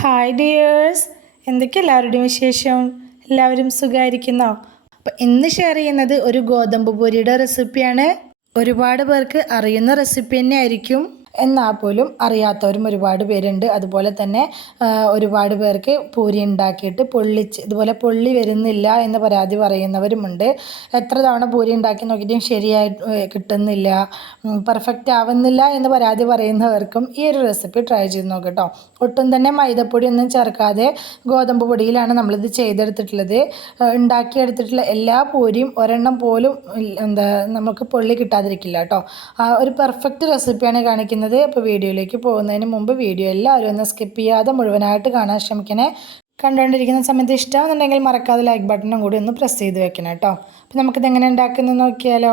Hi dears, എന്തൊക്കെ എല്ലാവരുടെയും വിശേഷം? എല്ലാവരും സുഖമായിരിക്കുന്നോ? അപ്പോൾ ഇന്ന് ഷെയർ ചെയ്യുന്നത് ഒരു ഗോതമ്പ് പൊരിയുടെ റെസിപ്പിയാണ്. ഒരുപാട് പേർക്ക് അറിയുന്ന റെസിപ്പി തന്നെ ആയിരിക്കും, എന്നാൽ പോലും അറിയാത്തവരും ഒരുപാട് പേരുണ്ട്. അതുപോലെ തന്നെ ഒരുപാട് പേർക്ക് പൂരി ഉണ്ടാക്കിയിട്ട് ഇതുപോലെ പൊള്ളി വരുന്നില്ല എന്ന് പരാതി പറയുന്നവരുമുണ്ട്. എത്ര തവണ പൂരി ഉണ്ടാക്കി നോക്കിയിട്ടും ശരിയായിട്ട് കിട്ടുന്നില്ല, പെർഫെക്റ്റ് ആവുന്നില്ല എന്ന് പരാതി പറയുന്നവർക്കും ഈ ഒരു റെസിപ്പി ട്രൈ ചെയ്ത് നോക്കട്ടോ. ഒട്ടും തന്നെ മൈദപ്പൊടി ഒന്നും ചേർക്കാതെ ഗോതമ്പ് പൊടിയിലാണ് നമ്മളിത് ചെയ്തെടുത്തിട്ടുള്ളത്. ഉണ്ടാക്കിയെടുത്തിട്ടുള്ള എല്ലാ പൂരിയും ഒരെണ്ണം പോലും നമുക്ക് പൊള്ളി കിട്ടാതിരിക്കില്ല കേട്ടോ. ഒരു പെർഫെക്റ്റ് റെസിപ്പിയാണ് കാണിക്കുന്നത്. അപ്പോൾ വീഡിയോയിലേക്ക് പോകുന്നതിന് മുമ്പ് വീഡിയോ എല്ലാവരും ഒന്ന് സ്കിപ്പ് ചെയ്യാതെ മുഴുവനായിട്ട് കാണാൻ ശ്രമിക്കണേ. കണ്ടുകൊണ്ടിരിക്കുന്ന സമയത്ത് ഇഷ്ടമാണെന്നുണ്ടെങ്കിൽ മറക്കാതെ ലൈക്ക് ബട്ടണും കൂടി ഒന്ന് പ്രസ് ചെയ്ത് വെക്കണം കേട്ടോ. അപ്പോൾ നമുക്കിത് എങ്ങനെ ഉണ്ടാക്കുന്നത് നോക്കിയാലോ.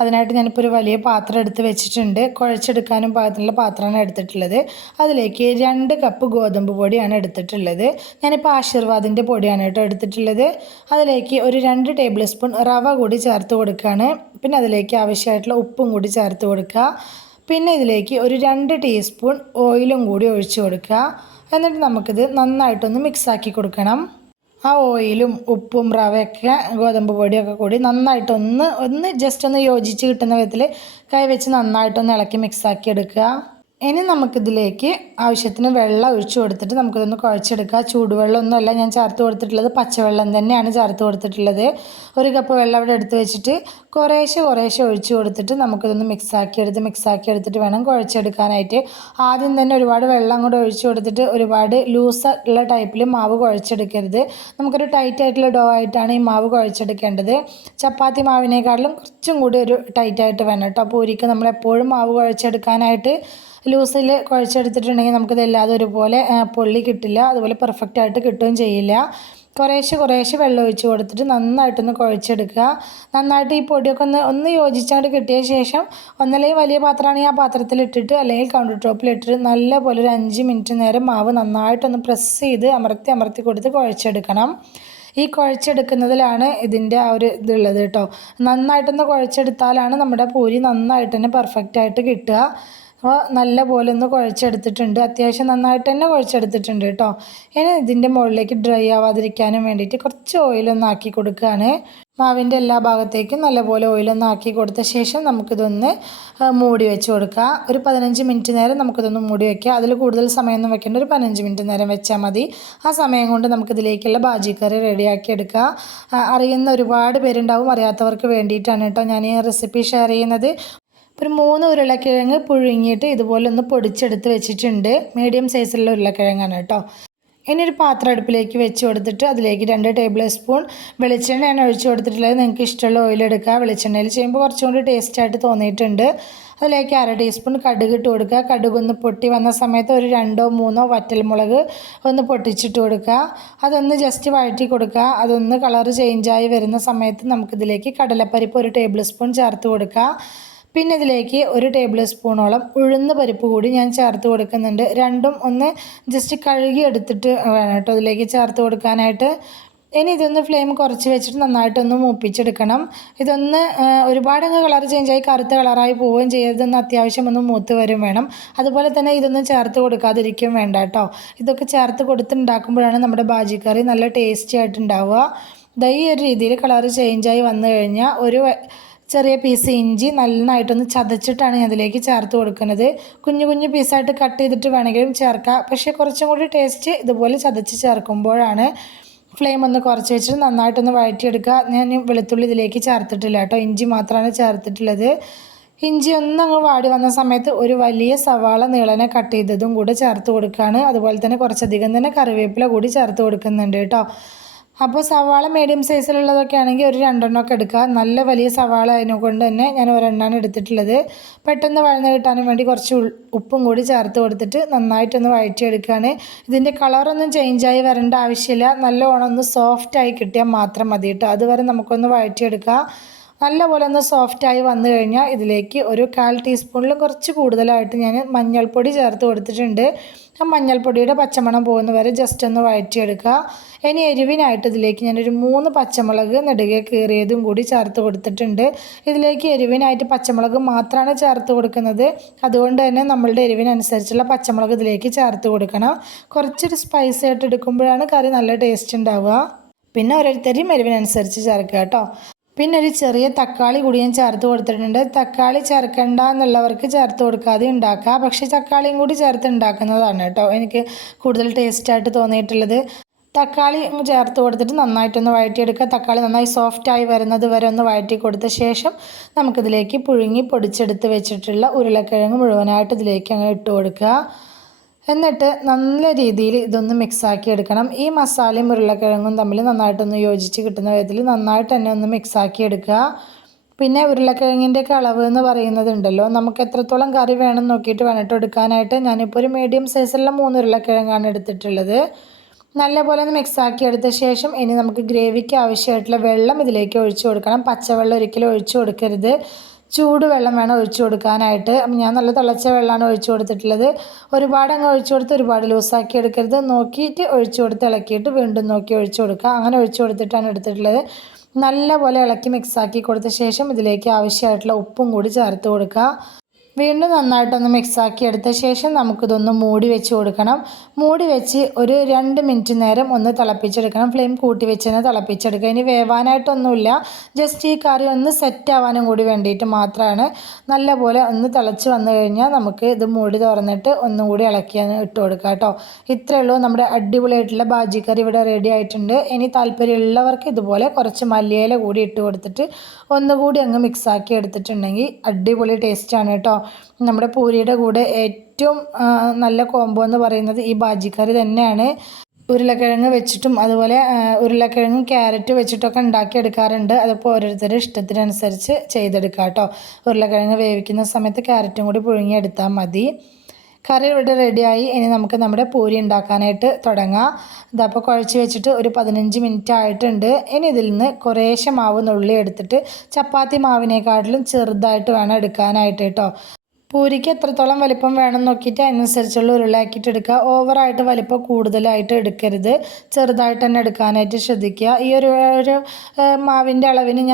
അതിനായിട്ട് ഞാനിപ്പോൾ ഒരു വലിയ പാത്രം എടുത്ത് വെച്ചിട്ടുണ്ട്. കുഴച്ചെടുക്കാനും പാകത്തിനുള്ള പാത്രമാണ് എടുത്തിട്ടുള്ളത്. അതിലേക്ക് 2 കപ്പ് ഗോതമ്പ് പൊടിയാണ് എടുത്തിട്ടുള്ളത്. ഞാനിപ്പോൾ ആശീർവാദിൻ്റെ പൊടിയാണ് കേട്ടോ എടുത്തിട്ടുള്ളത്. അതിലേക്ക് ഒരു 2 ടേബിൾ സ്പൂൺ റവ കൂടി ചേർത്ത് കൊടുക്കുകയാണ്. പിന്നെ അതിലേക്ക് ആവശ്യമായിട്ടുള്ള ഉപ്പും കൂടി ചേർത്ത് കൊടുക്കുക. പിന്നെ ഇതിലേക്ക് ഒരു 2 ടീസ്പൂൺ ഓയിലും കൂടി ഒഴിച്ചു കൊടുക്കുക. എന്നിട്ട് നമുക്കിത് നന്നായിട്ടൊന്ന് മിക്സാക്കി കൊടുക്കണം. ആ ഓയിലും ഉപ്പും റവയൊക്കെ ഗോതമ്പ് പൊടിയൊക്കെ കൂടി നന്നായിട്ടൊന്ന് ജസ്റ്റ് ഒന്ന് യോജിച്ച് കിട്ടുന്ന വിധത്തിൽ കൈ വെച്ച് നന്നായിട്ടൊന്ന് ഇളക്കി മിക്സാക്കി എടുക്കുക. ഇനി നമുക്കിതിലേക്ക് ആവശ്യത്തിന് വെള്ളം ഒഴിച്ചു കൊടുത്തിട്ട് നമുക്കിതൊന്ന് കുഴച്ചെടുക്കുക. ചൂടുവെള്ളമൊന്നുമല്ല ഞാൻ ചേർത്ത് കൊടുത്തിട്ടുള്ളത്, പച്ചവെള്ളം തന്നെയാണ് ചേർത്ത് കൊടുത്തിട്ടുള്ളത്. 1 കപ്പ് വെള്ളം അവിടെ എടുത്ത് വെച്ചിട്ട് കുറേശ്ശെ ഒഴിച്ചു കൊടുത്തിട്ട് നമുക്കിതൊന്ന് മിക്സാക്കി എടുത്തിട്ട് വേണം കുഴച്ചെടുക്കാനായിട്ട്. ആദ്യം തന്നെ ഒരുപാട് വെള്ളം കൂടെ ഒഴിച്ചു കൊടുത്തിട്ട് ഒരുപാട് ലൂസ് ഉള്ള ടൈപ്പിൽ മാവ് കുഴച്ചെടുക്കരുത്. നമുക്കൊരു ടൈറ്റ് ആയിട്ടുള്ള ഡോ ആയിട്ടാണ് ഈ മാവ് കുഴച്ചെടുക്കേണ്ടത്. ചപ്പാത്തി മാവിനേക്കാളും കുറച്ചും കൂടി ഒരു ടൈറ്റായിട്ട് വേണം കേട്ടോ. പൂരിക്ക് നമ്മളെപ്പോഴും മാവ് കുഴച്ചെടുക്കാനായിട്ട് ലൂസിൽ കുഴച്ചെടുത്തിട്ടുണ്ടെങ്കിൽ നമുക്കിത് എല്ലാതും ഒരുപോലെ പൊള്ളി കിട്ടില്ല, അതുപോലെ പെർഫെക്റ്റ് ആയിട്ട് കിട്ടുകയും ചെയ്യില്ല. കുറേശ്ശെ വെള്ളം ഒഴിച്ച് കൊടുത്തിട്ട് നന്നായിട്ടൊന്ന് കുഴച്ചെടുക്കുക. നന്നായിട്ട് ഈ പൊടിയൊക്കെ ഒന്ന് യോജിച്ചാണ്ട് കിട്ടിയ ശേഷം ഒന്നല്ലെങ്കിൽ വലിയ പാത്രമാണെങ്കിൽ ആ പാത്രത്തിലിട്ടിട്ട് അല്ലെങ്കിൽ കൗണ്ടർ ടോപ്പിലിട്ടിട്ട് നല്ലപോലെ ഒരു 5 മിനിറ്റ് നേരം മാവ് നന്നായിട്ടൊന്ന് പ്രസ് ചെയ്ത് അമർത്തി കൊടുത്ത് കുഴച്ചെടുക്കണം. ഈ കുഴച്ചെടുക്കുന്നതിലാണ് ഇതിൻ്റെ ആ ഒരു ഇതുള്ളത് കേട്ടോ. നന്നായിട്ടൊന്ന് കുഴച്ചെടുത്താലാണ് നമ്മുടെ പൂരി നന്നായിട്ട് തന്നെ പെർഫെക്റ്റായിട്ട് കിട്ടുക. അപ്പോൾ നല്ല പോലെ ഒന്ന് കുഴച്ചെടുത്തിട്ടുണ്ട്, അത്യാവശ്യം നന്നായിട്ട് തന്നെ കുഴച്ചെടുത്തിട്ടുണ്ട് കേട്ടോ. ഇനി ഇതിൻ്റെ മുകളിലേക്ക് ഡ്രൈ ആവാതിരിക്കാനും വേണ്ടിയിട്ട് കുറച്ച് ഓയിലൊന്ന് ആക്കി കൊടുക്കുകയാണ്. മാവിൻ്റെ എല്ലാ ഭാഗത്തേക്കും നല്ലപോലെ ഓയിലൊന്ന് ആക്കി കൊടുത്ത ശേഷം നമുക്കിതൊന്ന് മൂടി വെച്ച് കൊടുക്കുക. ഒരു 15 മിനിറ്റ് നേരം നമുക്കിതൊന്ന് മൂടി വയ്ക്കുക. അതിൽ കൂടുതൽ സമയമൊന്നും വെക്കേണ്ട, ഒരു 15 മിനിറ്റ് നേരം വെച്ചാൽ മതി. ആ സമയം കൊണ്ട് നമുക്കിതിലേക്കുള്ള ബാജി കറി റെഡിയാക്കി എടുക്കുക. അറിയുന്ന ഒരുപാട് പേരുണ്ടാവും, അറിയാത്തവർക്ക് വേണ്ടിയിട്ടാണ് കേട്ടോ ഞാൻ ഈ റെസിപ്പി ഷെയർ ചെയ്യുന്നത്. ഒരു 3 ഉരുളക്കിഴങ്ങ് പുഴുങ്ങിയിട്ട് ഇതുപോലെ ഒന്ന് പൊടിച്ചെടുത്ത് വെച്ചിട്ടുണ്ട്. മീഡിയം സൈസിലുള്ള ഉരുളക്കിഴങ്ങാണ് കേട്ടോ. ഇനി ഒരു പാത്രം അടുപ്പിലേക്ക് വെച്ച് കൊടുത്തിട്ട് അതിലേക്ക് 2 ടേബിൾ സ്പൂൺ വെളിച്ചെണ്ണയാണ് ഒഴിച്ച് കൊടുത്തിട്ടുള്ളത്. നിങ്ങൾക്ക് ഇഷ്ടമുള്ള ഓയിൽ എടുക്കുക. വെളിച്ചെണ്ണയിൽ ചെയ്യുമ്പോൾ കുറച്ചും കൂടി ടേസ്റ്റായിട്ട് തോന്നിയിട്ടുണ്ട്. അതിലേക്ക് 1/2 ടീസ്പൂൺ കടുക് ഇട്ട് കൊടുക്കുക. കടുകൊന്ന് പൊട്ടി വന്ന സമയത്ത് ഒരു 2 3 വറ്റൽമുളക് ഒന്ന് പൊട്ടിച്ചിട്ട് കൊടുക്കുക. അതൊന്ന് ജസ്റ്റ് വഴറ്റി കൊടുക്കുക. അതൊന്ന് കളർ ചേഞ്ചായി വരുന്ന സമയത്ത് നമുക്കിതിലേക്ക് കടലപ്പരിപ്പ് 1 ടേബിൾ സ്പൂൺ ചേർത്ത് കൊടുക്കുക. പിന്നെ ഇതിലേക്ക് 1 ടേബിൾ സ്പൂണോളം ഉഴുന്ന് പരിപ്പ് കൂടി ഞാൻ ചേർത്ത് കൊടുക്കുന്നുണ്ട്. രണ്ടും ഒന്ന് ജസ്റ്റ് കഴുകി എടുത്തിട്ട് വേണം കേട്ടോ ഇതിലേക്ക് ചേർത്ത് കൊടുക്കാനായിട്ട്. ഇനി ഇതൊന്ന് ഫ്ലെയിം കുറച്ച് വെച്ചിട്ട് നന്നായിട്ടൊന്ന് മൂപ്പിച്ചെടുക്കണം. ഇതൊന്ന് ഒരുപാടങ്ങ് കളർ ചേഞ്ചായി കറുത്ത കളറായി പോവുകയും ചെയ്യരുതെന്ന്, അത്യാവശ്യം ഒന്ന് മൂത്ത് വരും വേണം. അതുപോലെ തന്നെ ഇതൊന്നും ചേർത്ത് കൊടുക്കാതിരിക്കും വേണ്ട കേട്ടോ. ഇതൊക്കെ ചേർത്ത് കൊടുത്തുണ്ടാക്കുമ്പോഴാണ് നമ്മുടെ ബാജി കറി നല്ല ടേസ്റ്റി ആയിട്ടുണ്ടാവുക. ഈ ഒരു രീതിയിൽ കളർ ചേഞ്ചായി വന്നു കഴിഞ്ഞാൽ ഒരു ചെറിയ പീസ് ഇഞ്ചി നന്നായിട്ടൊന്ന് ചതച്ചിട്ടാണ് ഞാൻ അതിലേക്ക് ചേർത്ത് കൊടുക്കുന്നത്. കുഞ്ഞു പീസായിട്ട് കട്ട് ചെയ്തിട്ട് വേണമെങ്കിലും ചേർക്കാം, പക്ഷേ കുറച്ചും കൂടി ടേസ്റ്റ് ഇതുപോലെ ചതച്ച് ചേർക്കുമ്പോഴാണ്. ഫ്ലെയിം ഒന്ന് കുറച്ച് വെച്ചിട്ട് നന്നായിട്ടൊന്ന് വഴറ്റിയെടുക്കുക. ഞാൻ വെളുത്തുള്ളി ഇതിലേക്ക് ചേർത്തിട്ടില്ല കേട്ടോ, ഇഞ്ചി മാത്രമാണ് ചേർത്തിട്ടുള്ളത്. ഇഞ്ചി ഒന്നങ്ങ് വാടി വന്ന സമയത്ത് ഒരു വലിയ സവാള നീളനെ കട്ട് ചെയ്തതും കൂടെ ചേർത്ത് കൊടുക്കുകയാണ്. അതുപോലെ തന്നെ കുറച്ചധികം തന്നെ കറിവേപ്പില കൂടി ചേർത്ത് കൊടുക്കുന്നുണ്ട് കേട്ടോ. അപ്പോൾ സവാള മീഡിയം സൈസിലുള്ളതൊക്കെ ആണെങ്കിൽ ഒരു 2 എണ്ണമൊക്കെ എടുക്കുക. നല്ല വലിയ സവാള അതിനെക്കൊണ്ട് തന്നെ ഞാൻ 1 എണ്ണമാണ് എടുത്തിട്ടുള്ളത്. പെട്ടെന്ന് വഴന്ന് കിട്ടാനും വേണ്ടി കുറച്ച് ഉപ്പും കൂടി ചേർത്ത് കൊടുത്തിട്ട് നന്നായിട്ടൊന്ന് വഴറ്റിയെടുക്കുകയാണ്. ഇതിൻ്റെ കളറൊന്നും ചേഞ്ചായി വരേണ്ട ആവശ്യമില്ല, നല്ലോണം ഒന്ന് സോഫ്റ്റായി കിട്ടിയാൽ മാത്രം മതി കേട്ടോ. അതുവരെ നമുക്കൊന്ന് വഴറ്റിയെടുക്കുക. നല്ലപോലെ ഒന്ന് സോഫ്റ്റായി വന്നു കഴിഞ്ഞാൽ ഇതിലേക്ക് ഒരു 1/4 ടീസ്പൂണിലും കുറച്ച് കൂടുതലായിട്ട് ഞാൻ മഞ്ഞൾപ്പൊടി ചേർത്ത് കൊടുത്തിട്ടുണ്ട്. മഞ്ഞൾപ്പൊടിയുടെ പച്ചമണം പോകുന്ന വരെ ജസ്റ്റ് ഒന്ന് വഴറ്റിയെടുക്കുക. ഇനി എരിവിനായിട്ട് ഇതിലേക്ക് ഞാനൊരു 3 പച്ചമുളക് നെടുകെ കീറിയതും കൂടി ചേർത്ത് കൊടുത്തിട്ടുണ്ട്. ഇതിലേക്ക് എരിവിനായിട്ട് പച്ചമുളക് മാത്രമാണ് ചേർത്ത് കൊടുക്കുന്നത്. അതുകൊണ്ട് തന്നെ നമ്മളുടെ എരിവിനനുസരിച്ചുള്ള പച്ചമുളക് ഇതിലേക്ക് ചേർത്ത് കൊടുക്കണം. കുറച്ചൊരു സ്പൈസി ആയിട്ട് എടുക്കുമ്പോഴാണ് കറി നല്ല ടേസ്റ്റ് ഉണ്ടാവുക. പിന്നെ ഓരോരുത്തരും എരിവിനനുസരിച്ച് ചേർക്കുക കേട്ടോ. പിന്നെ ഒരു ചെറിയ തക്കാളി കൂടി ഞാൻ ചേർത്ത് കൊടുത്തിട്ടുണ്ട്. തക്കാളി ചേർക്കണ്ട എന്നുള്ളവർക്ക് ചേർത്ത് കൊടുക്കാതെ ഉണ്ടാക്കുക. പക്ഷേ തക്കാളിയും കൂടി ചേർത്ത് ഉണ്ടാക്കുന്നതാണ് കേട്ടോ എനിക്ക് കൂടുതൽ ടേസ്റ്റായിട്ട് തോന്നിയിട്ടുള്ളത്. തക്കാളി ചേർത്ത് കൊടുത്തിട്ട് നന്നായിട്ടൊന്ന് വഴറ്റിയെടുക്കുക. തക്കാളി നന്നായി സോഫ്റ്റായി വരുന്നത് വരെ ഒന്ന് വഴറ്റി കൊടുത്ത ശേഷം നമുക്കിതിലേക്ക് പുഴുങ്ങി പൊടിച്ചെടുത്ത് വെച്ചിട്ടുള്ള ഉരുളക്കിഴങ്ങ് മുഴുവനായിട്ട് ഇതിലേക്ക് അങ്ങ് ഇട്ട് കൊടുക്കുക. എന്നിട്ട് നല്ല രീതിയിൽ ഇതൊന്ന് മിക്സാക്കി എടുക്കണം. ഈ മസാലയും ഉരുളക്കിഴങ്ങും തമ്മിൽ നന്നായിട്ടൊന്ന് യോജിച്ച് കിട്ടുന്ന വിധത്തിൽ നന്നായിട്ട് തന്നെ ഒന്ന് മിക്സാക്കി എടുക്കുക. പിന്നെ ഉരുളക്കിഴങ്ങിൻ്റെയൊക്കെ അളവ് എന്ന് പറയുന്നതുണ്ടല്ലോ, നമുക്ക് എത്രത്തോളം കറി വേണം നോക്കിയിട്ട് വേണം എടുക്കാനായിട്ട്. ഞാനിപ്പോൾ ഒരു മീഡിയം സൈസുള്ള 3 ഉരുളക്കിഴങ്ങാണ് എടുത്തിട്ടുള്ളത്. നല്ലപോലെ ഒന്ന് മിക്സാക്കി എടുത്ത ശേഷം ഇനി നമുക്ക് ഗ്രേവിക്ക് ആവശ്യമായിട്ടുള്ള വെള്ളം ഇതിലേക്ക് ഒഴിച്ചു കൊടുക്കണം. പച്ചവെള്ളം ഒരിക്കലും ഒഴിച്ചു കൊടുക്കരുത്. ചൂടുവെള്ളം വേണം ഒഴിച്ചു കൊടുക്കാനായിട്ട്. ഞാൻ നല്ല തിളച്ച വെള്ളമാണ് ഒഴിച്ചു കൊടുത്തിട്ടുള്ളത്. ഒരുപാട് അങ്ങ് ഒഴിച്ചു കൊടുത്ത് ഒരുപാട് ലൂസാക്കി എടുക്കരുത്. നോക്കിയിട്ട് ഒഴിച്ചു കൊടുത്ത് ഇളക്കിയിട്ട് വീണ്ടും നോക്കി ഒഴിച്ചു കൊടുക്കുക. അങ്ങനെ ഒഴിച്ചു കൊടുത്തിട്ടാണ് എടുത്തിട്ടുള്ളത്. നല്ലപോലെ ഇളക്കി മിക്സാക്കി കൊടുത്ത ശേഷം ഇതിലേക്ക് ആവശ്യമായിട്ടുള്ള ഉപ്പും കൂടി ചേർത്ത് കൊടുക്കുക. വീണ്ടും നന്നായിട്ടൊന്ന് മിക്സാക്കി എടുത്ത ശേഷം നമുക്കിതൊന്ന് മൂടി വെച്ച് കൊടുക്കണം. മൂടി വെച്ച് ഒരു 2 മിനിറ്റ് നേരം ഒന്ന് തിളപ്പിച്ചെടുക്കണം. ഫ്ലെയിം കൂട്ടി വെച്ച് തന്നെ തിളപ്പിച്ചെടുക്കുക. ഇനി വേവാനായിട്ടൊന്നുമില്ല, ജസ്റ്റ് ഈ കറി ഒന്ന് സെറ്റ് ആവാനും കൂടി വേണ്ടിയിട്ട് മാത്രമാണ്. നല്ലപോലെ ഒന്ന് തിളച്ച് വന്നു കഴിഞ്ഞാൽ നമുക്ക് ഇത് മൂടി തുറന്നിട്ട് ഒന്നും കൂടി ഇളക്കി ഇട്ട് കൊടുക്കുക കേട്ടോ. ഇത്രയേ ഉള്ളൂ, നമ്മുടെ അടിപൊളിയായിട്ടുള്ള ബാജി കറി ഇവിടെ റെഡി ആയിട്ടുണ്ട്. ഇനി താല്പര്യമുള്ളവർക്ക് ഇതുപോലെ കുറച്ച് മല്ലിയില കൂടി ഇട്ട് കൊടുത്തിട്ട് ഒന്നുകൂടി അങ്ങ് മിക്സാക്കി എടുത്തിട്ടുണ്ടെങ്കിൽ അടിപൊളി ടേസ്റ്റാണ് കേട്ടോ. നമ്മുടെ പൂരിയുടെ കൂടെ ഏറ്റവും നല്ല കോംബോ എന്ന് പറയുന്നത് ഈ ബാജിക്കറി തന്നെയാണ്. ഉരുളക്കിഴങ്ങ് വെച്ചിട്ടും അതുപോലെ ഉരുളക്കിഴങ്ങും ക്യാരറ്റ് വെച്ചിട്ടൊക്കെ ഉണ്ടാക്കിയെടുക്കാറുണ്ട്. അതിപ്പോൾ ഓരോരുത്തരുടെ ഇഷ്ടത്തിനനുസരിച്ച് ചെയ്തെടുക്കാം കേട്ടോ. ഉരുളക്കിഴങ്ങ് വേവിക്കുന്ന സമയത്ത് ക്യാരറ്റും കൂടി പുഴുങ്ങിയെടുത്താൽ മതി. കറി ഇവിടെ റെഡിയായി. ഇനി നമുക്ക് നമ്മുടെ പൂരി ഉണ്ടാക്കാനായിട്ട് തുടങ്ങാം. ഇതപ്പോൾ കുഴച്ച് വെച്ചിട്ട് ഒരു 15 മിനിറ്റ് ആയിട്ടുണ്ട്. ഇനി ഇതിൽ നിന്ന് കുറേശ്ശെ മാവ് നുള്ളി എടുത്തിട്ട് ചപ്പാത്തി മാവിനേക്കാട്ടിലും ചെറുതായിട്ട് വേണം എടുക്കാനായിട്ട് കേട്ടോ. പൂരിക്ക് എത്രത്തോളം വലിപ്പം വേണം നോക്കിയിട്ട് അതിനനുസരിച്ചുള്ള ഉരുളാക്കിയിട്ട് എടുക്കുക. ഓവറായിട്ട് വലിപ്പം കൂടുതലായിട്ട് എടുക്കരുത്, ചെറുതായിട്ട് തന്നെ എടുക്കാനായിട്ട് ശ്രദ്ധിക്കുക. ഈ ഒരു മാവിൻ്റെ അളവിന്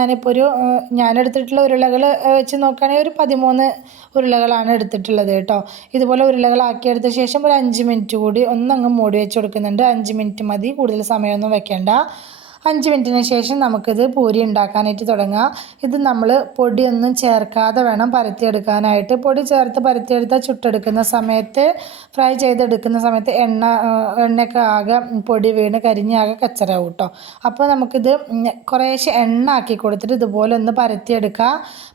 ഞാനെടുത്തിട്ടുള്ള ഉരുളകൾ വെച്ച് നോക്കുകയാണെങ്കിൽ ഒരു 13 ഉരുളകളാണ് എടുത്തിട്ടുള്ളത് കേട്ടോ. ഇതുപോലെ ഉരുളകളാക്കിയെടുത്ത ശേഷം ഒരു 5 മിനിറ്റ് കൂടി ഒന്നങ്ങ് മൂടി വെച്ച് കൊടുക്കുന്നുണ്ട്. 5 മിനിറ്റ് മതി, കൂടുതൽ സമയമൊന്നും വെക്കേണ്ട. 5 മിനിറ്റിന് ശേഷം നമുക്കിത് പൂരി ഉണ്ടാക്കാനായിട്ട് തുടങ്ങാം. ഇത് നമ്മൾ പൊടിയൊന്നും ചേർക്കാതെ വേണം പരത്തിയെടുക്കാനായിട്ട്. പൊടി ചേർത്ത് പരത്തിയെടുത്താൽ ചുട്ടെടുക്കുന്ന സമയത്ത് ഫ്രൈ ചെയ്തെടുക്കുന്ന സമയത്ത് എണ്ണയൊക്കെ ആകെ പൊടി വീണ് കരിഞ്ഞ് ആകെ കച്ചറാവും കേട്ടോ. അപ്പോൾ നമുക്കിത് കുറേശ്ശെ എണ്ണ ആക്കി കൊടുത്തിട്ട് ഇതുപോലെ ഒന്ന്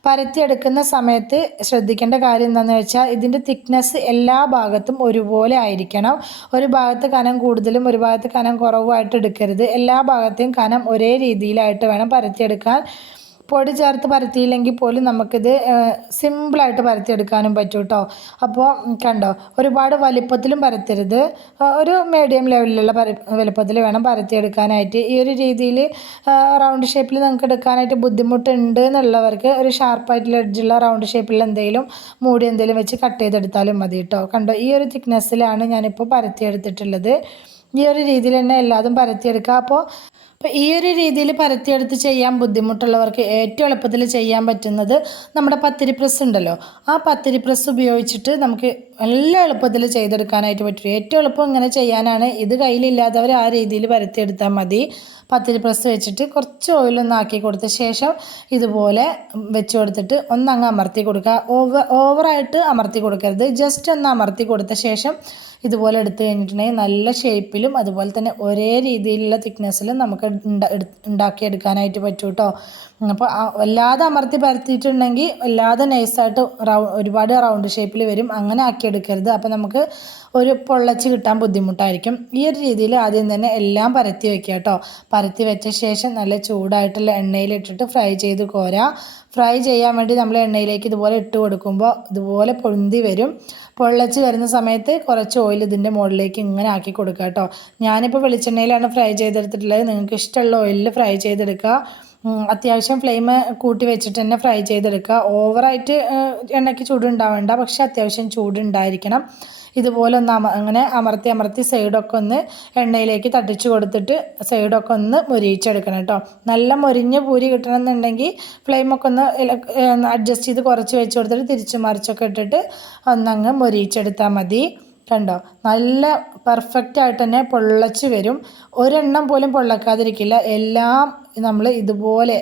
പരത്തിയെടുക്കുന്ന സമയത്ത് ശ്രദ്ധിക്കേണ്ട കാര്യം എന്താണെന്ന് വെച്ചാൽ ഇതിൻ്റെ തിക്നെസ് എല്ലാ ഭാഗത്തും ഒരുപോലെ ആയിരിക്കണം. ഒരു ഭാഗത്ത് കനം കൂടുതലും ഒരു ഭാഗത്ത് കനം കുറവുമായിട്ട് എടുക്കരുത്. എല്ലാ ഭാഗത്തെയും കനം ഒരേ രീതിയിലായിട്ട് വേണം പരത്തിയെടുക്കാൻ. പൊടി ചേർത്ത് പരത്തിയില്ലെങ്കിൽ പോലും നമുക്കിത് സിമ്പിളായിട്ട് പരത്തിയെടുക്കാനും പറ്റും കേട്ടോ. അപ്പോൾ കണ്ടോ, ഒരുപാട് വലിപ്പത്തിലും പരത്തരുത്, ഒരു മീഡിയം ലെവലിലുള്ള വലിപ്പത്തിൽ വേണം പരത്തിയെടുക്കാനായിട്ട്. ഈ ഒരു രീതിയിൽ റൗണ്ട് ഷേപ്പിൽ നമുക്ക് എടുക്കാനായിട്ട് ബുദ്ധിമുട്ടുണ്ട് എന്നുള്ളവർക്ക് ഒരു ഷാർപ്പായിട്ടുള്ള എഡ്ജുള്ള റൗണ്ട് ഷേപ്പിൽ മൂടി എന്തെങ്കിലും വെച്ച് കട്ട് ചെയ്തെടുത്താലും മതി കേട്ടോ. കണ്ടോ, ഈ ഒരു തിക്നെസ്സിലാണ് ഞാനിപ്പോൾ പരത്തിയെടുത്തിട്ടുള്ളത്. ഈ ഒരു രീതിയിൽ തന്നെ എല്ലാതും പരത്തിയെടുക്കുക. അപ്പോൾ ഈ ഒരു രീതിയിൽ പരത്തിയെടുത്ത് ചെയ്യാൻ ബുദ്ധിമുട്ടുള്ളവർക്ക് ഏറ്റവും എളുപ്പത്തിൽ ചെയ്യാൻ പറ്റുന്നത് നമ്മുടെ പത്തിരി പ്രസ് ഉണ്ടല്ലോ, ആ പത്തിരി പ്രസ് ഉപയോഗിച്ചിട്ട് നമുക്ക് നല്ല എളുപ്പത്തിൽ ചെയ്തെടുക്കാനായിട്ട് പറ്റും. ഏറ്റവും എളുപ്പം ഇങ്ങനെ ചെയ്യാനാണ്. ഇത് കയ്യിലില്ലാത്തവർ ആ രീതിയിൽ പരത്തിയെടുത്താൽ മതി. പത്തിരി പ്രസ് വെച്ചിട്ട് കുറച്ച് ഓയിലൊന്ന് ആക്കി കൊടുത്ത ശേഷം ഇതുപോലെ വെച്ച് കൊടുത്തിട്ട് ഒന്നങ്ങ് അമർത്തി കൊടുക്കുക. ഓവറായിട്ട് അമർത്തി കൊടുക്കരുത്, ജസ്റ്റ് ഒന്ന് അമർത്തി കൊടുത്ത ശേഷം ഇതുപോലെ എടുത്തു കഴിഞ്ഞിട്ടുണ്ടെങ്കിൽ നല്ല ഷേപ്പിലും അതുപോലെ തന്നെ ഒരേ രീതിയിലുള്ള തിക്നെസ്സിലും നമുക്ക് ഉണ്ടാക്കിയെടുക്കാനായിട്ട് പറ്റും കേട്ടോ. അപ്പോൾ വല്ലാതെ അമർത്തി പരത്തിയിട്ടുണ്ടെങ്കിൽ വല്ലാതെ നൈസായിട്ട് ഒരുപാട് റൗണ്ട് ഷേപ്പിൽ വരും. അങ്ങനെ ആക്കിയെടുക്കരുത്, അപ്പോൾ നമുക്ക് ഒരു പൊള്ളച്ച് കിട്ടാൻ ബുദ്ധിമുട്ടായിരിക്കും. ഈ ഒരു രീതിയിൽ ആദ്യം തന്നെ എല്ലാം പരത്തി വെക്കുക കേട്ടോ. പരത്തി വെച്ച ശേഷം നല്ല ചൂടായിട്ടുള്ള എണ്ണയിലിട്ടിട്ട് ഫ്രൈ ചെയ്ത് കോരാം. ഫ്രൈ ചെയ്യാൻ വേണ്ടി നമ്മൾ എണ്ണയിലേക്ക് ഇതുപോലെ ഇട്ട് കൊടുക്കുമ്പോൾ ഇതുപോലെ പൊന്തി വരും. പൊള്ളച്ച് വരുന്ന സമയത്ത് കുറച്ച് ഓയിൽ ഇതിൻ്റെ മുകളിലേക്ക് ഇങ്ങനെ ആക്കി കൊടുക്കുക കേട്ടോ. ഞാനിപ്പോൾ വെളിച്ചെണ്ണയിലാണ് ഫ്രൈ ചെയ്തെടുത്തിട്ടുള്ളത്. നിങ്ങൾക്ക് ഇഷ്ടമുള്ള ഓയിലിൽ ഫ്രൈ ചെയ്തെടുക്കുക. അത്യാവശ്യം ഫ്ലെയിം കൂട്ടി വെച്ചിട്ട് തന്നെ ഫ്രൈ ചെയ്തെടുക്കുക. ഓവറായിട്ട് എണ്ണയ്ക്ക് ചൂടുണ്ടാവേണ്ട, പക്ഷെ അത്യാവശ്യം ചൂടുണ്ടായിരിക്കണം. ഇതുപോലെ ഒന്ന് അങ്ങനെ അമർത്തി സൈഡൊക്കെ ഒന്ന് എണ്ണയിലേക്ക് തട്ടിച്ച് കൊടുത്തിട്ട് സൈഡൊക്കെ ഒന്ന് മൊരിയിച്ചെടുക്കണം കേട്ടോ. നല്ല മൊരിഞ്ഞ പൂരി കിട്ടണമെന്നുണ്ടെങ്കിൽ ഫ്ലെയിമൊക്കെ ഒന്ന് അഡ്ജസ്റ്റ് ചെയ്ത് കുറച്ച് വെച്ച് കൊടുത്തിട്ട് തിരിച്ച് മറിച്ചൊക്കെ ഇട്ടിട്ട് ഒന്നങ്ങ് മൊരിയിച്ചെടുത്താൽ മതി. കണ്ടോ, നല്ല പെർഫെക്റ്റ് ആയിട്ട് തന്നെ പൊള്ളച്ച് വരും. ഒരെണ്ണം പോലും പൊള്ളക്കാതിരിക്കില്ല. എല്ലാം നമ്മൾ ഇതുപോലെ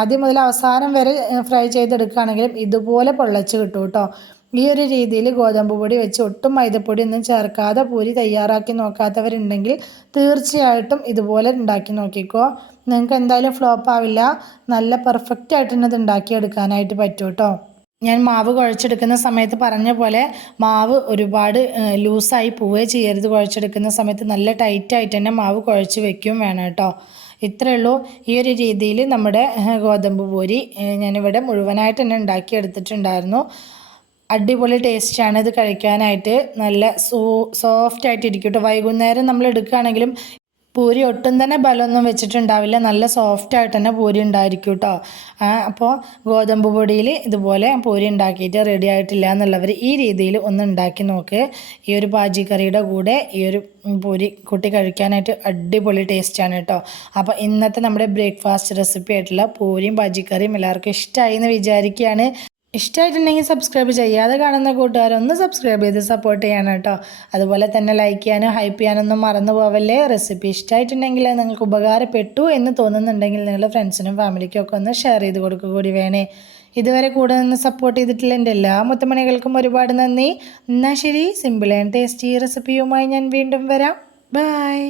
ആദ്യം മുതൽ അവസാനം വരെ ഫ്രൈ ചെയ്തെടുക്കുകയാണെങ്കിലും ഇതുപോലെ പൊള്ളച്ച് കിട്ടും കേട്ടോ. ഈ ഒരു രീതിയിൽ ഗോതമ്പ് പൊടി വെച്ച് ഒട്ടും മൈദപ്പൊടി ഒന്നും ചേർക്കാതെ പൂരി തയ്യാറാക്കി നോക്കാത്തവരുണ്ടെങ്കിൽ തീർച്ചയായിട്ടും ഇതുപോലെ ഉണ്ടാക്കി നോക്കിക്കോ. നിങ്ങൾക്ക് എന്തായാലും ഫ്ലോപ്പ് ആവില്ല. നല്ല പെർഫെക്റ്റ് ആയിട്ട് തന്നെ ഇത് ഉണ്ടാക്കിയെടുക്കാനായിട്ട് പറ്റും കേട്ടോ. ഞാൻ മാവ് കുഴച്ചെടുക്കുന്ന സമയത്ത് പറഞ്ഞ പോലെ മാവ് ഒരുപാട് ലൂസായി പോവുകയോ ചെയ്യരുത്. കുഴച്ചെടുക്കുന്ന സമയത്ത് നല്ല ടൈറ്റായിട്ട് തന്നെ മാവ് കുഴച്ച് വെക്കുകയും വേണം കേട്ടോ. ഇത്രയേ ഉള്ളൂ. ഈ ഒരു രീതിയിൽ നമ്മുടെ ഗോതമ്പ് പൂരി ഞാനിവിടെ മുഴുവനായിട്ട് തന്നെ ഉണ്ടാക്കിയെടുത്തിട്ടുണ്ടായിരുന്നു. അടിപൊളി ടേസ്റ്റാണ് ഇത് കഴിക്കാനായിട്ട്. നല്ല സോഫ്റ്റ് ആയിട്ട് ഇരിക്കും കേട്ടോ. വൈകുന്നേരം നമ്മൾ എടുക്കുകയാണെങ്കിലും പൂരി ഒട്ടും തന്നെ ബലമൊന്നും വെച്ചിട്ടുണ്ടാവില്ല. നല്ല സോഫ്റ്റ് ആയിട്ട് തന്നെ പൂരി ഉണ്ടായിരിക്കും കേട്ടോ. അപ്പോൾ ഗോതമ്പ് പൊടിയിൽ ഇതുപോലെ പൂരി ഉണ്ടാക്കിയിട്ട് റെഡി ആയിട്ടില്ല എന്നുള്ളവർ ഈ രീതിയിൽ ഒന്ന് ഉണ്ടാക്കി നോക്ക്. ഈ ഒരു ബാജി കറിയുടെ കൂടെ ഈ ഒരു പൂരി കൂട്ടി കഴിക്കാനായിട്ട് അടിപൊളി ടേസ്റ്റാണ് കേട്ടോ. അപ്പോൾ ഇന്നത്തെ നമ്മുടെ ബ്രേക്ക്ഫാസ്റ്റ് റെസിപ്പി ആയിട്ടുള്ള പൂരിയും ബാജി കറിയും എല്ലാവർക്കും ഇഷ്ടമായി എന്ന് വിചാരിക്കുകയാണ്. ഇഷ്ടമായിട്ടുണ്ടെങ്കിൽ സബ്സ്ക്രൈബ് ചെയ്യാതെ കാണുന്ന കൂട്ടുകാരൊന്ന് സബ്സ്ക്രൈബ് ചെയ്ത് സപ്പോർട്ട് ചെയ്യണം കേട്ടോ. അതുപോലെ തന്നെ ലൈക്ക് ചെയ്യാനും ഹൈപ്പ് ചെയ്യാനൊന്നും മറന്നു പോവല്ലേ. റെസിപ്പി ഇഷ്ടമായിട്ടുണ്ടെങ്കിൽ നിങ്ങൾക്ക് ഉപകാരപ്പെട്ടു എന്ന് തോന്നുന്നുണ്ടെങ്കിൽ നിങ്ങളുടെ ഫ്രണ്ട്സിനും ഫാമിലിക്കും ഒക്കെ ഒന്ന് ഷെയർ ചെയ്ത് കൊടുക്കുക കൂടി വേണേ. ഇതുവരെ കൂടെ നിന്ന് സപ്പോർട്ട് ചെയ്തിട്ടുള്ള എൻ്റെ എല്ലാ മുത്തമണികൾക്കും ഒരുപാട് നന്ദി. എന്നാൽ ശരി, സിമ്പിൾ ആൻഡ് ടേസ്റ്റി റെസിപ്പിയുമായി ഞാൻ വീണ്ടും വരാം. ബൈ.